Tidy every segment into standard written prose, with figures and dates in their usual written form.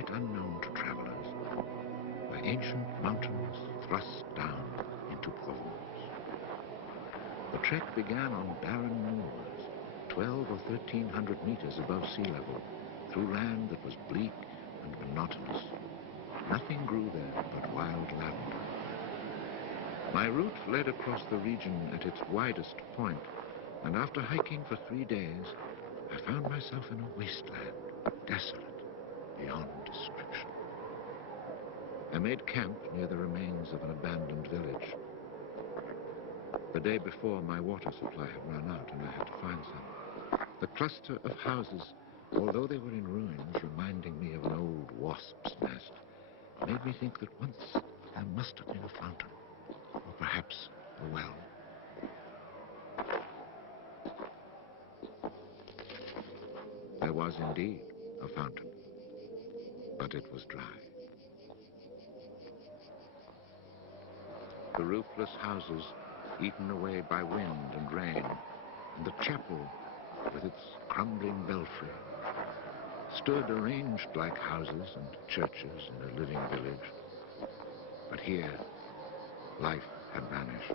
quite unknown to travelers, where ancient mountains thrust down into Provence. The trek began on barren moors, 12 or 1,300 meters above sea level, through land that was bleak and monotonous. Nothing grew there but wild lavender. My route led across the region at its widest point, and after hiking for 3 days, I found myself in a wasteland, desolate beyond description. I made camp near the remains of an abandoned village. The day before, my water supply had run out, and I had to find some. The cluster of houses, although they were in ruins, reminding me of an old wasp's nest, made me think that once there must have been a fountain, or perhaps a well. There was indeed a fountain, but it was dry. The roofless houses, eaten away by wind and rain, and the chapel, with its crumbling belfry, stood arranged like houses and churches in a living village. But here, life had vanished.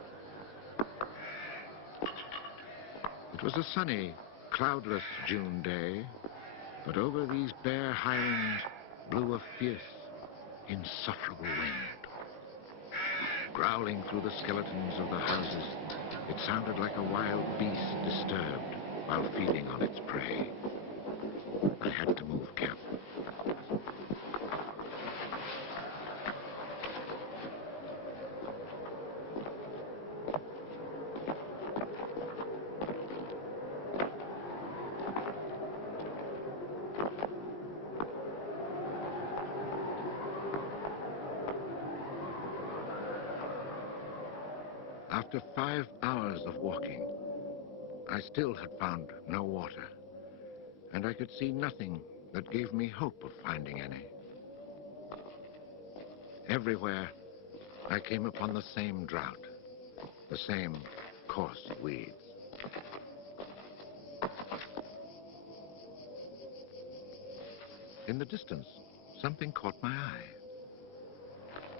It was a sunny, cloudless June day, but over these bare highlands blew a fierce, insufferable wind. Growling through the skeletons of the houses, it sounded like a wild beast disturbed while feeding on its prey. I had to move camp. After 5 hours of walking, I still had found no water, and I could see nothing that gave me hope of finding any. Everywhere, I came upon the same drought, the same coarse weeds. In the distance, something caught my eye.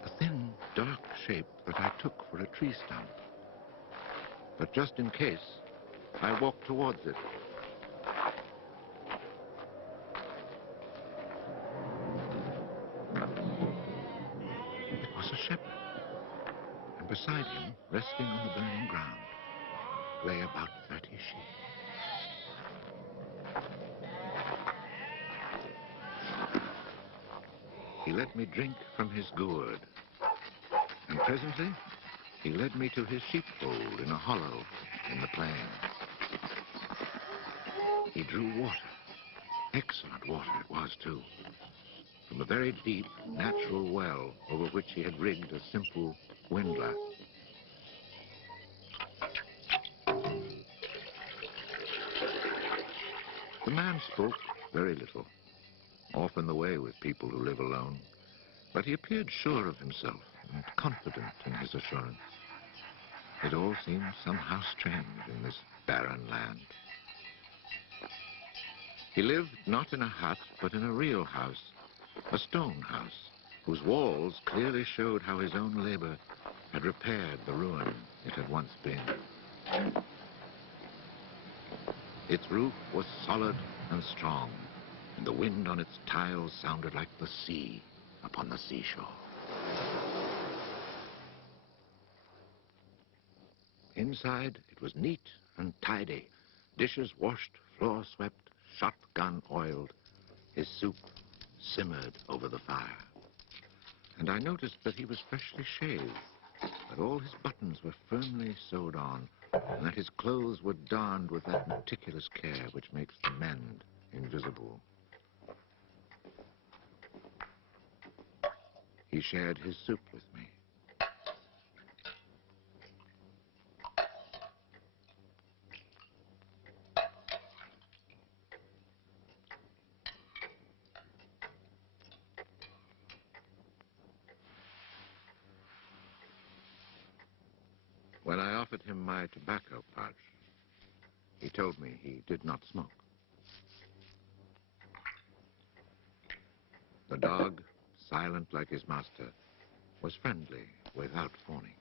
A thin, dark shape that I took for a tree stump. But just in case, I walked towards it. It was a shepherd, and beside him, resting on the burning ground, lay about 30 sheep. He let me drink from his gourd, and presently he led me to his sheepfold in a hollow in the plain. He drew water. Excellent water it was, too, from a very deep, natural well over which he had rigged a simple windlass. The man spoke very little, often the way with people who live alone, but he appeared sure of himself and confident in his assurance. It all seemed somehow strange in this barren land. He lived not in a hut, but in a real house, a stone house, whose walls clearly showed how his own labor had repaired the ruin it had once been. Its roof was solid and strong, and the wind on its tiles sounded like the sea upon the seashore. Inside, it was neat and tidy. Dishes washed, floor swept, shotgun oiled. His soup simmered over the fire. And I noticed that he was freshly shaved, that all his buttons were firmly sewed on, and that his clothes were darned with that meticulous care which makes the mend invisible. He shared his soup with me. When I offered him my tobacco pouch, he told me he did not smoke. The dog, silent like his master, was friendly without fawning.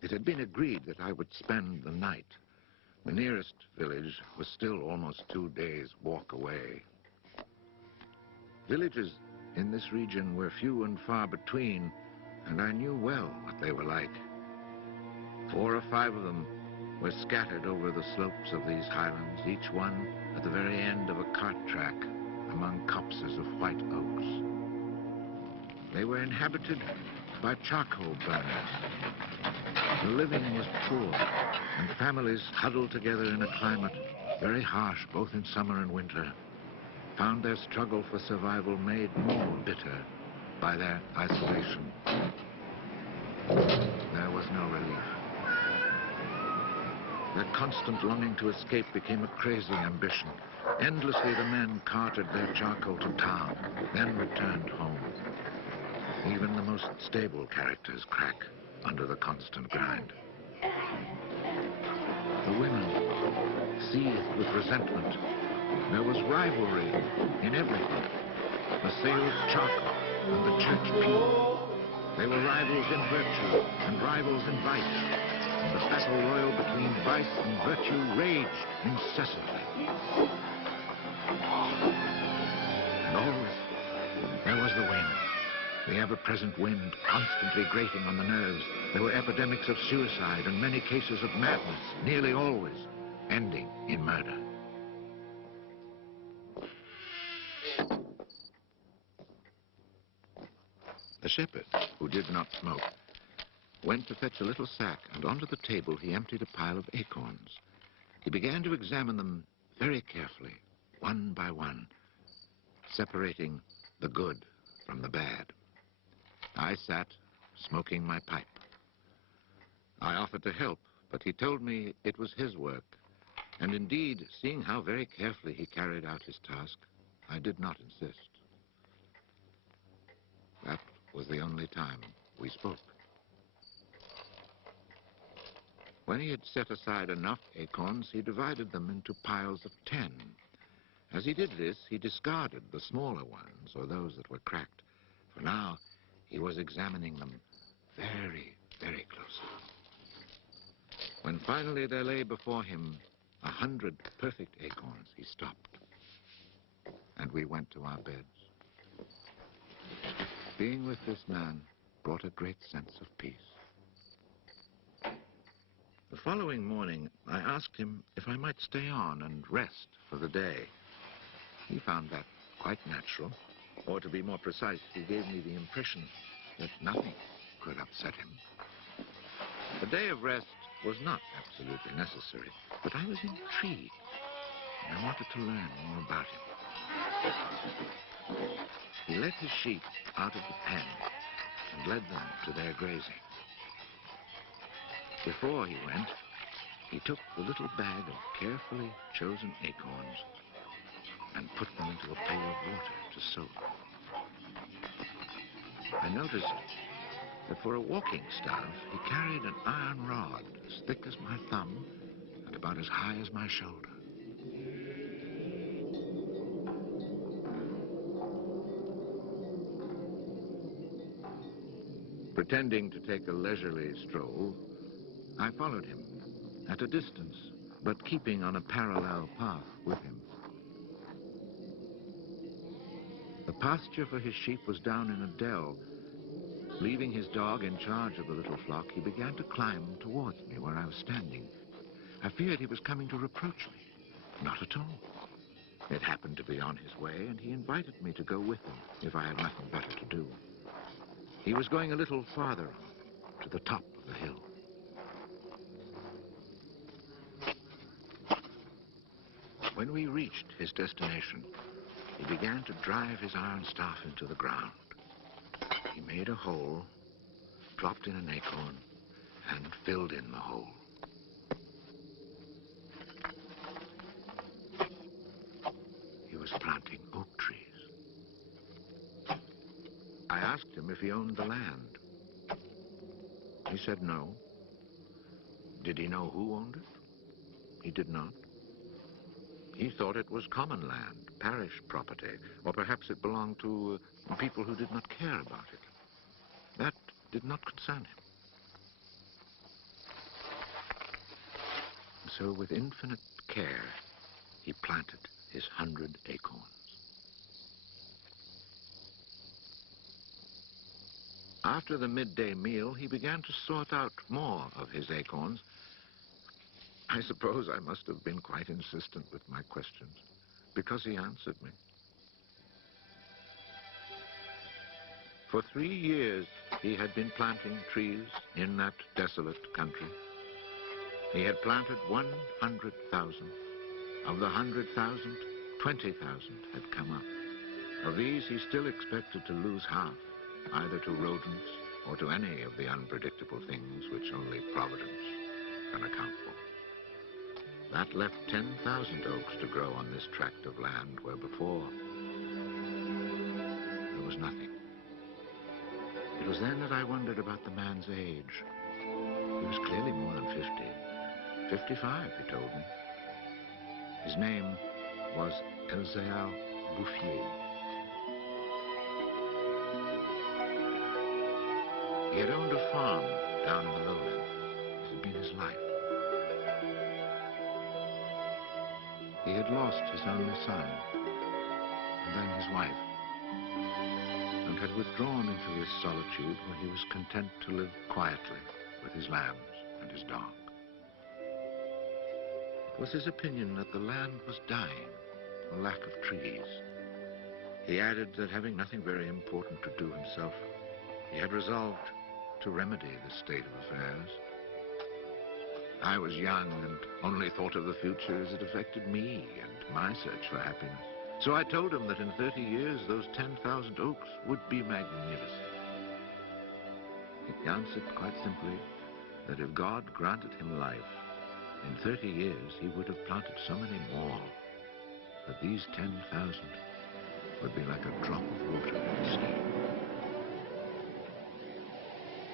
It had been agreed that I would spend the night. The nearest village was still almost 2 days' walk away. Villages in this region were few and far between, and I knew well what they were like. 4 or 5 of them were scattered over the slopes of these highlands, each one at the very end of a cart track among copses of white oaks. They were inhabited by charcoal burners. The living was poor, and families huddled together in a climate very harsh both in summer and winter found their struggle for survival made more bitter by their isolation. There was no relief. Their constant longing to escape became a crazy ambition. Endlessly the men carted their charcoal to town, then returned home. Even the most stable characters crack under the constant grind. The women seethed with resentment. There was rivalry in everything. The sale of charcoal and the church pew. They were rivals in virtue and rivals in vice. And the battle royal between vice and virtue raged incessantly. And always there was the wind. The ever-present wind constantly grating on the nerves. There were epidemics of suicide and many cases of madness, nearly always ending in murder. The shepherd, who did not smoke, went to fetch a little sack, and onto the table he emptied a pile of acorns. He began to examine them very carefully, one by one, separating the good from the bad. I sat, smoking my pipe. I offered to help, but he told me it was his work. And indeed, seeing how very carefully he carried out his task, I did not insist. That was the only time we spoke. When he had set aside enough acorns, he divided them into piles of 10. As he did this, he discarded the smaller ones, or those that were cracked. For now, he was examining them very, very closely. When finally there lay before him 100 perfect acorns, he stopped, and we went to our beds. Being with this man brought a great sense of peace. The following morning, I asked him if I might stay on and rest for the day. He found that quite natural, or to be more precise, he gave me the impression that nothing could upset him. The day of rest was not absolutely necessary, but I was intrigued, and I wanted to learn more about him. He let his sheep out of the pen and led them to their grazing. Before he went, he took the little bag of carefully chosen acorns and put them into a pail of water to soak. I noticed that for a walking staff, he carried an iron rod as thick as my thumb and about as high as my shoulder. Pretending to take a leisurely stroll, I followed him at a distance, but keeping on a parallel path with him. The pasture for his sheep was down in a dell. Leaving his dog in charge of the little flock, he began to climb towards me where I was standing. I feared he was coming to reproach me. Not at all. It happened to be on his way, and he invited me to go with him if I had nothing better to do. He was going a little farther on, to the top of the hill. When we reached his destination, he began to drive his iron staff into the ground. He made a hole, dropped in an acorn, and filled in the hole. He was planting oak trees. I asked him if he owned the land. He said no, Did he know who owned it? He did not. He thought it was common land, parish property, or perhaps it belonged to people who did not care about it. That did not concern him. So with infinite care, he planted his 100 acorns. After the midday meal, he began to sort out more of his acorns. I suppose I must have been quite insistent with my questions, because he answered me. For 3 years, he had been planting trees in that desolate country. He had planted 100,000. Of the 100,000, 20,000 had come up. Of these, he still expected to lose half, either to rodents or to any of the unpredictable things which only Providence can account for. That left 10,000 oaks to grow on this tract of land where before there was nothing. It was then that I wondered about the man's age. He was clearly more than 50. 55, he told me. His name was Sadío Bouffier. He had owned a farm down in the lowlands. It had been his life. He had lost his only son, and then his wife, and had withdrawn into this solitude where he was content to live quietly with his lambs and his dog. It was his opinion that the land was dying for lack of trees. He added that having nothing very important to do himself, he had resolved to remedy the state of affairs. I was young and only thought of the future as it affected me and my search for happiness. So I told him that in 30 years, those 10,000 oaks would be magnificent. He answered quite simply that if God granted him life, in 30 years he would have planted so many more that these 10,000 would be like a drop of water in the sea.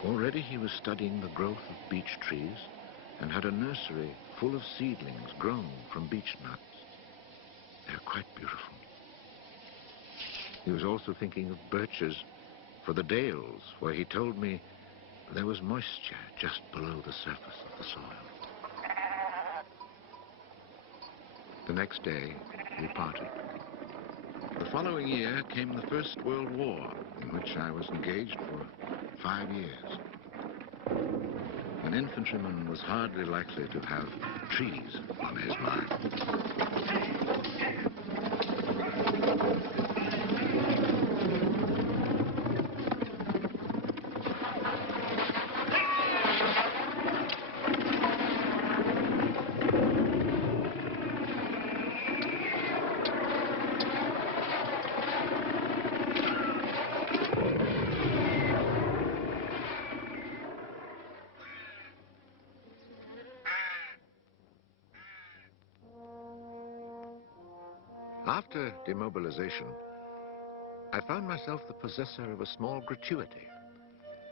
Already he was studying the growth of beech trees and had a nursery full of seedlings grown from beech nuts. They're quite beautiful. He was also thinking of birches for the dales, where he told me there was moisture just below the surface of the soil. The next day, we parted. The following year came the First World War, in which I was engaged for 5 years. An infantryman was hardly likely to have trees on his mind. After demobilization, I found myself the possessor of a small gratuity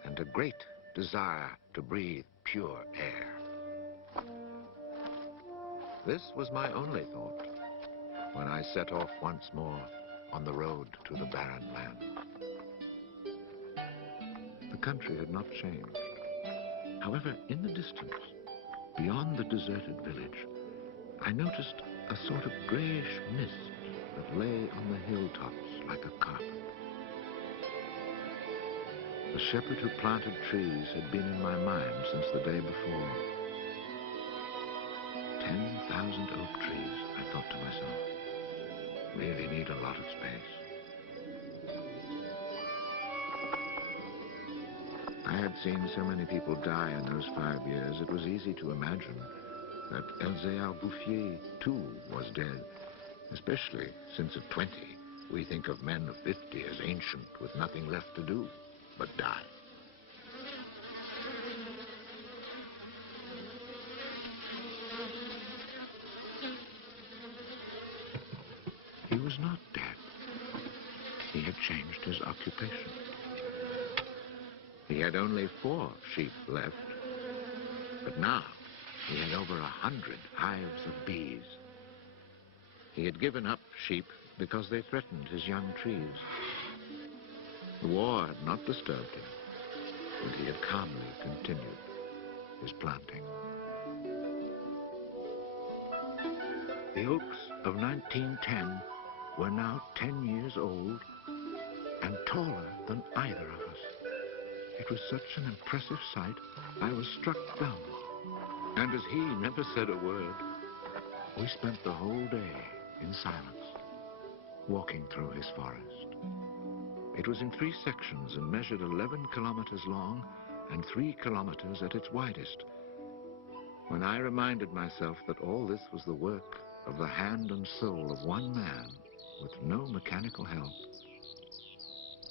and a great desire to breathe pure air. This was my only thought when I set off once more on the road to the barren land. The country had not changed. However, in the distance, beyond the deserted village, I noticed a sort of grayish mist that lay on the hilltops like a carpet. The shepherd who planted trees had been in my mind since the day before. 10,000 oak trees, I thought to myself, really need a lot of space. I had seen so many people die in those 5 years, it was easy to imagine that Sadío Bouffier, too, was dead, especially since at 20, we think of men of 50 as ancient with nothing left to do but die. He was not dead. He had changed his occupation. He had only 4 sheep left, but now He had over 100 hives of bees. He had given up sheep because they threatened his young trees. The war had not disturbed him, and he had calmly continued his planting. The oaks of 1910 were now 10 years old and taller than either of us. It was such an impressive sight, I was struck dumb. And as he never said a word, we spent the whole day in silence, walking through his forest. It was in 3 sections and measured 11 kilometers long and 3 kilometers at its widest. When I reminded myself that all this was the work of the hand and soul of one man with no mechanical help,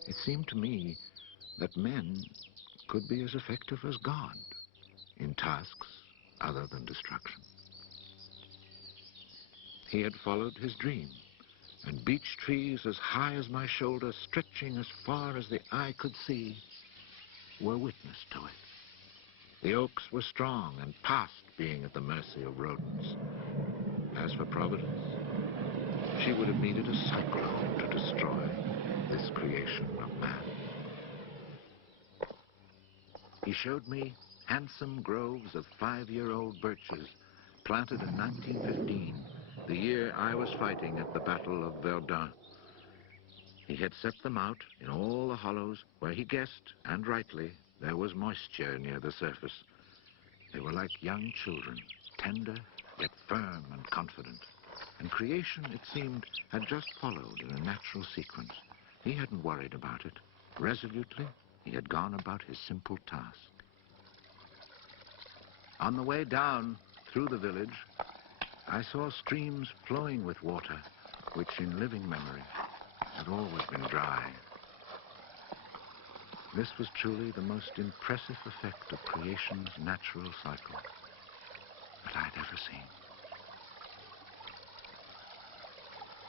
it seemed to me that men could be as effective as God in tasks other than destruction. He had followed his dream, and beech trees as high as my shoulder, stretching as far as the eye could see, were witness to it. The oaks were strong and past being at the mercy of rodents. As for Providence, she would have needed a cyclone to destroy this creation of man. He showed me handsome groves of 5-year-old birches planted in 1915, the year I was fighting at the Battle of Verdun. He had set them out in all the hollows where he guessed, and rightly, there was moisture near the surface. They were like young children, tender yet firm and confident. And creation, it seemed, had just followed in a natural sequence. He hadn't worried about it. Resolutely, he had gone about his simple task. On the way down through the village, I saw streams flowing with water, which in living memory had always been dry. This was truly the most impressive effect of creation's natural cycle that I'd ever seen.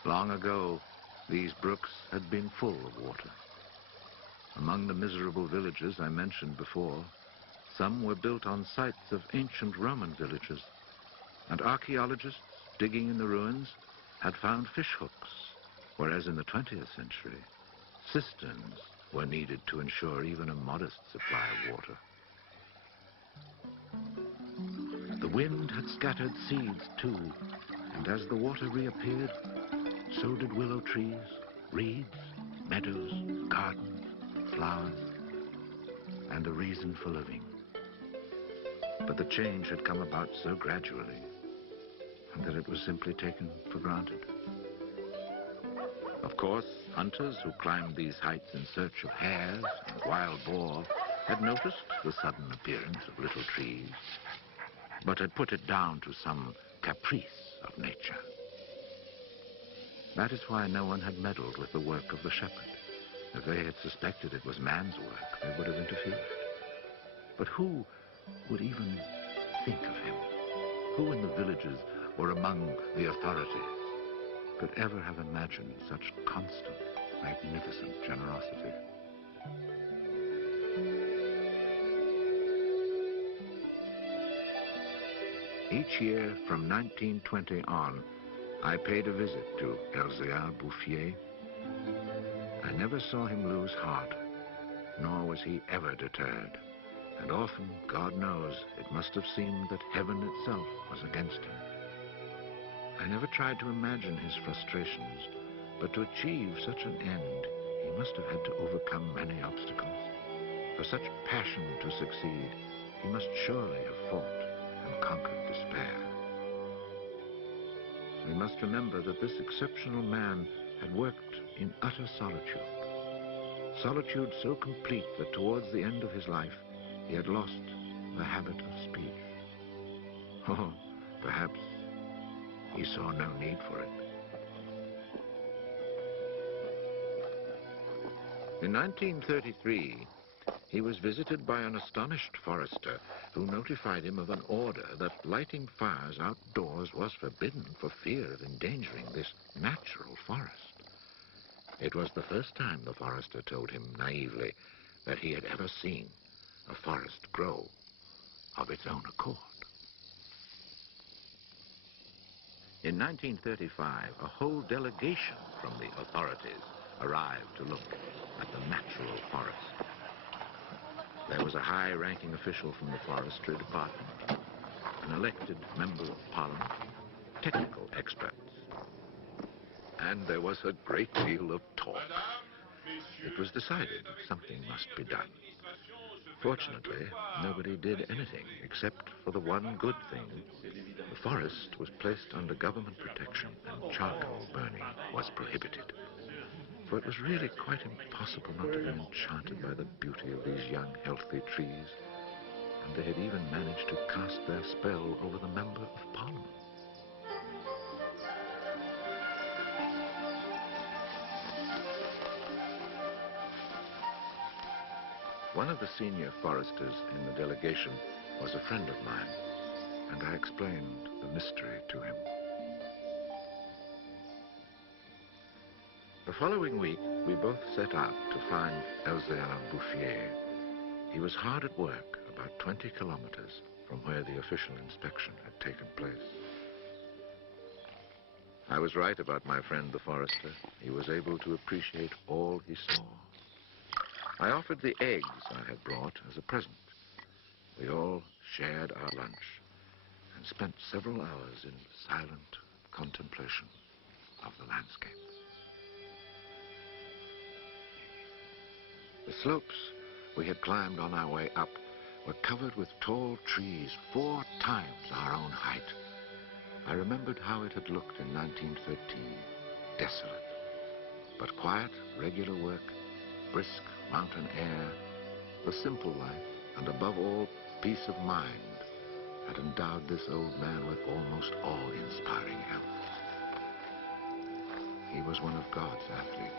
Long ago, these brooks had been full of water. Among the miserable villages I mentioned before, some were built on sites of ancient Roman villages, and archaeologists digging in the ruins had found fish hooks, whereas in the 20th century, cisterns were needed to ensure even a modest supply of water. The wind had scattered seeds too, and as the water reappeared, so did willow trees, reeds, meadows, gardens, flowers, and a reason for living. But the change had come about so gradually, and that it was simply taken for granted. Of course, hunters who climbed these heights in search of hares and wild boar had noticed the sudden appearance of little trees, but had put it down to some caprice of nature. That is why no one had meddled with the work of the shepherd. If they had suspected it was man's work, they would have interfered. But who would even think of him? Who in the villages or among the authorities could ever have imagined such constant, magnificent generosity? Each year from 1920 on, I paid a visit to Elzéar Bouffier. I never saw him lose heart, nor was he ever deterred. And often, God knows, it must have seemed that heaven itself was against him. I never tried to imagine his frustrations, but to achieve such an end, he must have had to overcome many obstacles. For such passion to succeed, he must surely have fought and conquered despair. We must remember that this exceptional man had worked in utter solitude. Solitude so complete that towards the end of his life, he had lost the habit of speech. Oh, perhaps he saw no need for it. In 1933, he was visited by an astonished forester who notified him of an order that lighting fires outdoors was forbidden for fear of endangering this natural forest. It was the first time the forester told him naively that he had ever seen a forest grow of its own accord. In 1935, a whole delegation from the authorities arrived to look at the natural forest. There was a high-ranking official from the forestry department, an elected member of parliament, technical experts, and there was a great deal of talk. It was decided something must be done. Fortunately, nobody did anything except for the one good thing. The forest was placed under government protection and charcoal burning was prohibited. For it was really quite impossible not to be enchanted by the beauty of these young, healthy trees. And they had even managed to cast their spell over the Member of Parliament. One of the senior foresters in the delegation was a friend of mine, and I explained the mystery to him. The following week, we both set out to find Elzéar Bouffier. He was hard at work, about 20 kilometers from where the official inspection had taken place. I was right about my friend the forester. He was able to appreciate all he saw. I offered the eggs I had brought as a present. We all shared our lunch and spent several hours in silent contemplation of the landscape. The slopes we had climbed on our way up were covered with tall trees 4 times our own height. I remembered how it had looked in 1913, desolate, but quiet, regular work, brisk mountain air, the simple life, and above all, peace of mind, had endowed this old man with almost awe-inspiring health. He was one of God's athletes.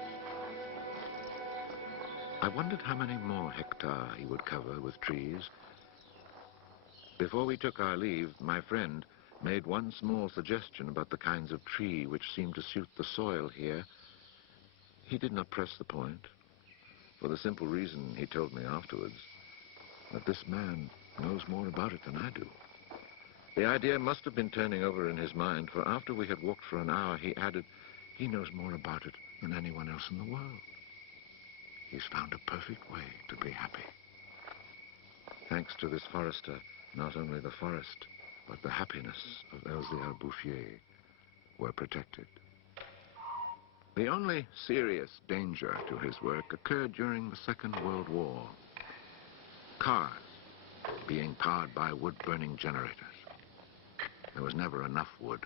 I wondered how many more hectares he would cover with trees. Before we took our leave, my friend made one small suggestion about the kinds of tree which seemed to suit the soil here. He did not press the point, for the simple reason, he told me afterwards, that this man knows more about it than I do. The idea must have been turning over in his mind, for after we had walked for an hour, he added, he knows more about it than anyone else in the world. He's found a perfect way to be happy. Thanks to this forester, not only the forest, but the happiness of Elzéar Bouffier were protected. The only serious danger to his work occurred during the Second World War. Cars being powered by wood-burning generators. There was never enough wood.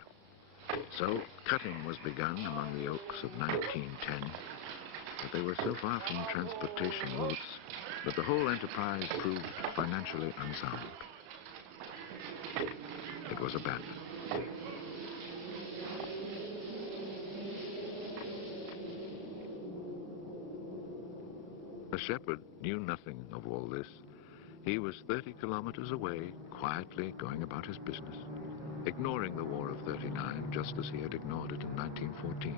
So cutting was begun among the oaks of 1910, but they were so far from transportation routes that the whole enterprise proved financially unsound. It was abandoned. The shepherd knew nothing of all this. He was 30 kilometers away, quietly going about his business, ignoring the War of '39 just as he had ignored it in 1914.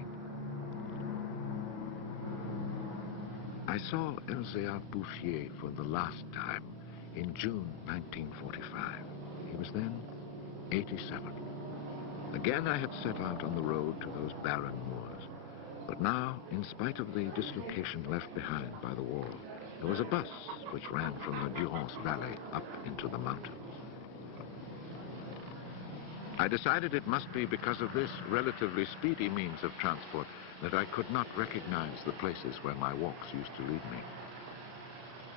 I saw Elzéar Bouffier for the last time in June 1945. He was then 87. Again I had set out on the road to those barren moors. But now, in spite of the dislocation left behind by the war, there was a bus which ran from the Durance Valley up into the mountains. I decided it must be because of this relatively speedy means of transport that I could not recognize the places where my walks used to lead me.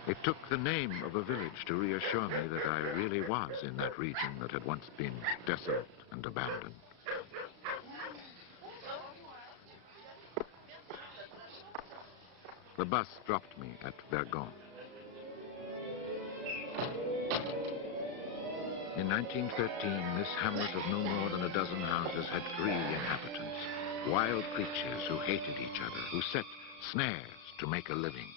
It took the name of a village to reassure me that I really was in that region that had once been desolate and abandoned. The bus dropped me at Vergon. In 1913, this hamlet of no more than a dozen houses had 3 inhabitants, wild creatures who hated each other, who set snares to make a living.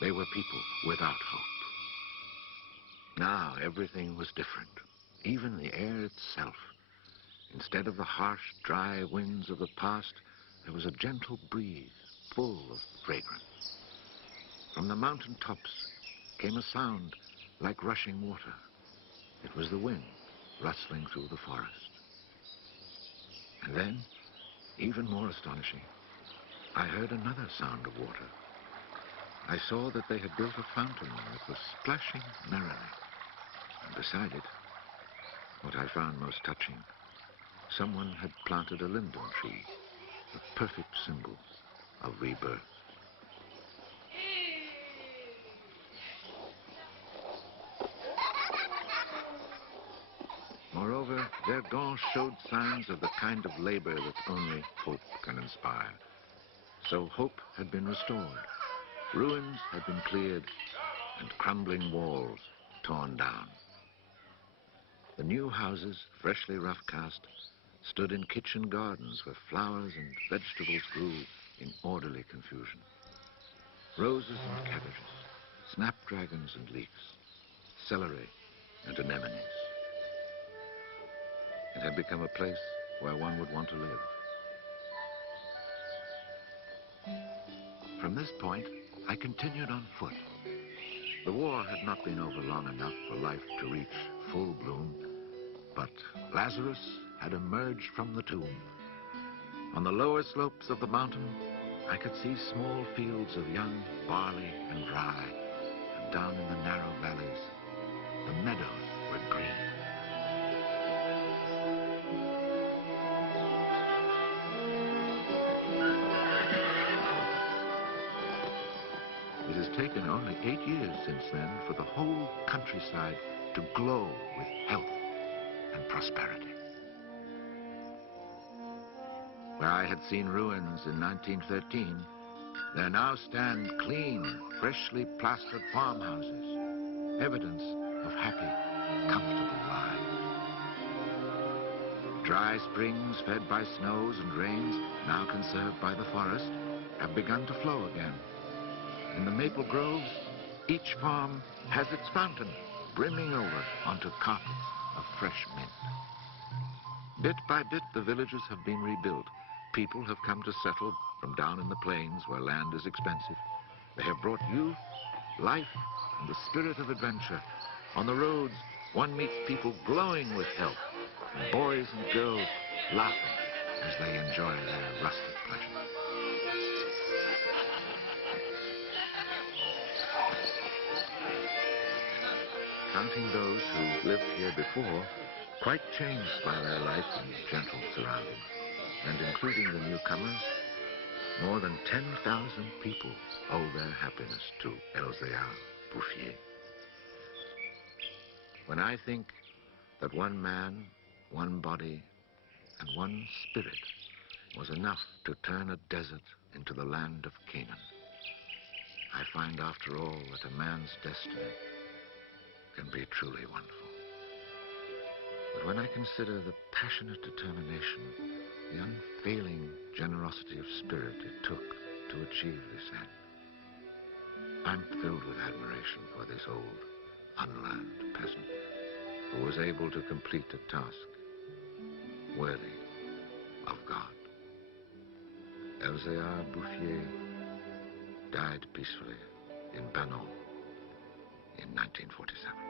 They were people without hope. Now everything was different, even the air itself. Instead of the harsh, dry winds of the past, there was a gentle breeze, full of fragrance. From the mountain tops came a sound like rushing water. It was the wind rustling through the forest. And then, even more astonishing, I heard another sound of water. I saw that they had built a fountain that was splashing merrily. And beside it, what I found most touching, someone had planted a linden tree, a perfect symbol of rebirth. Moreover, Verdun showed signs of the kind of labor that only hope can inspire. So hope had been restored. Ruins had been cleared and crumbling walls torn down. The new houses, freshly rough-cast, stood in kitchen gardens where flowers and vegetables grew in orderly confusion. Roses and cabbages, snapdragons and leeks, celery and anemones. It had become a place where one would want to live. From this point, I continued on foot. The war had not been over long enough for life to reach full bloom, but Lazarus had emerged from the tomb. On the lower slopes of the mountain, I could see small fields of young barley and rye, and down in the narrow valleys, the meadows were green. It has taken only 8 years since then for the whole countryside to glow with health and prosperity. Where I had seen ruins in 1913, there now stand clean, freshly plastered farmhouses, evidence of happy, comfortable lives. Dry springs fed by snows and rains, now conserved by the forest, have begun to flow again. In the maple groves, each farm has its fountain brimming over onto carpets of fresh mint. Bit by bit, the villages have been rebuilt. People have come to settle from down in the plains where land is expensive. They have brought youth, life, and the spirit of adventure. On the roads, one meets people glowing with health, and boys and girls laughing as they enjoy their rustic pleasure. Counting those who lived here before, quite changed by their life in gentle surroundings, and including the newcomers, more than 10,000 people owe their happiness to Elzéar Bouffier. When I think that one man, one body, and one spirit was enough to turn a desert into the land of Canaan, I find after all that a man's destiny can be truly wonderful. But when I consider the passionate determination, the unfailing generosity of spirit it took to achieve this end, I'm filled with admiration for this old, unlearned peasant who was able to complete a task worthy of God. Elzéar Bouffier died peacefully in Banon in 1947.